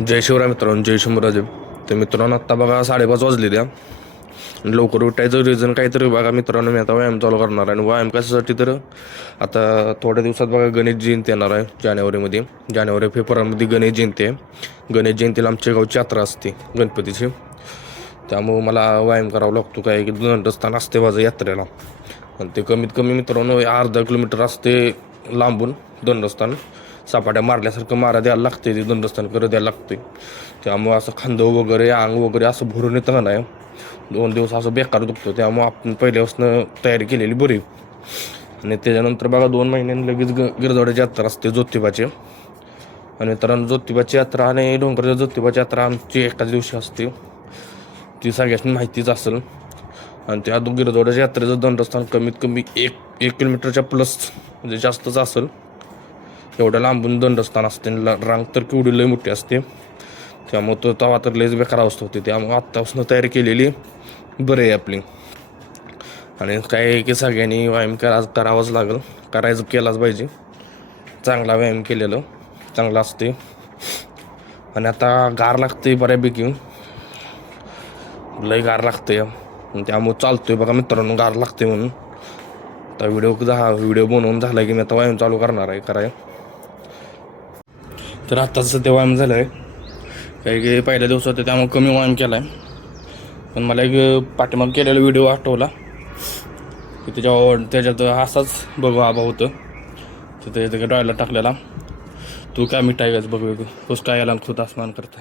जय शिवराय मित्रांनो, जय शंभूराजे. तर मित्रांनो, आत्ता बघा 5:30 वाजले द्या. लवकर उठायचं रिझन काहीतरी बघा मित्रांनो. मी आता व्यायाम चालू करणार आहे. आणि व्यायाम कशासाठी तर आता थोड्या दिवसात बघा गणेश जयंती येणार आहे. जानेवारी फेब्रुवारीमध्ये गणेश जयंती आहे. गणेश जयंतीला आमच्या गावची यात्रा असते गणपतीची. त्यामुळं मला व्यायाम करावा लागतो. काय की दंडस्थान असते माझं यात्रेला. आणि ते कमीत कमी मित्रांनो अर्धा किलोमीटर असते लांबून दंडस्थान. सपाट्या मारल्यासारखं मारा द्यायला लागते, ते दंडस्थान करत द्यायला लागते. त्यामुळं असं खांदं वगैरे अंग वगैरे असं भरून येतं का नाही, 2 दिवस असं बेकार दुखतो. त्यामुळं आपण पहिल्यापासून तयारी केलेली बरी. आणि त्याच्यानंतर बघा 2 महिन्यांनी लगेच गिरजावड्याची यात्रा असते ज्योतिबाची. आणि मित्रांनो, ज्योतिबाची यात्रा आणि डोंगरच्या ज्योतिबाची यात्रा आमची एकाच दिवशी असते. ती सगळ्यांनी माहितीच असेल. आणि त्या गिरजावड्याच्या यात्रेचं दंडस्थान कमीत कमी एक किलोमीटरच्या प्लस म्हणजे जास्तच असेल. एवढ्या लांबून दंडस्थान असते. रांग तर केवढी लई मोठी असते. त्यामुळं तो तवा तर लईच बेकार अवस्था होती. त्यामुळं आत्तापासून तयारी केलेली बरं आहे आपली. आणि काय की सगळ्यांनी व्यायाम करावाच लागेल. केलाच पाहिजे. चांगला व्यायाम केलेलं चांगलं असते. आणि आता गार लागते बऱ्यापैकी, लई गार लागते. त्यामुळं चालतोय बघा मित्रांनो, गार लागते म्हणून. आता व्हिडिओ बनवून झाला की मी आता व्यायाम चालू करणार आहे. तर आत्ताच सध्या व्यायाम झाला आहे. काही की पहिल्या दिवसात त्यामुळे कमी व्यायाम केला आहे. पण मला एक पाठीमाग केलेला व्हिडिओ आठवला की त्याच्यात असाच बघू आबा होतं. तर त्याच्या डोळ्याला टाकलेला, तू काय मिठाई बघू फस्ट यायला खुद आसमान करता.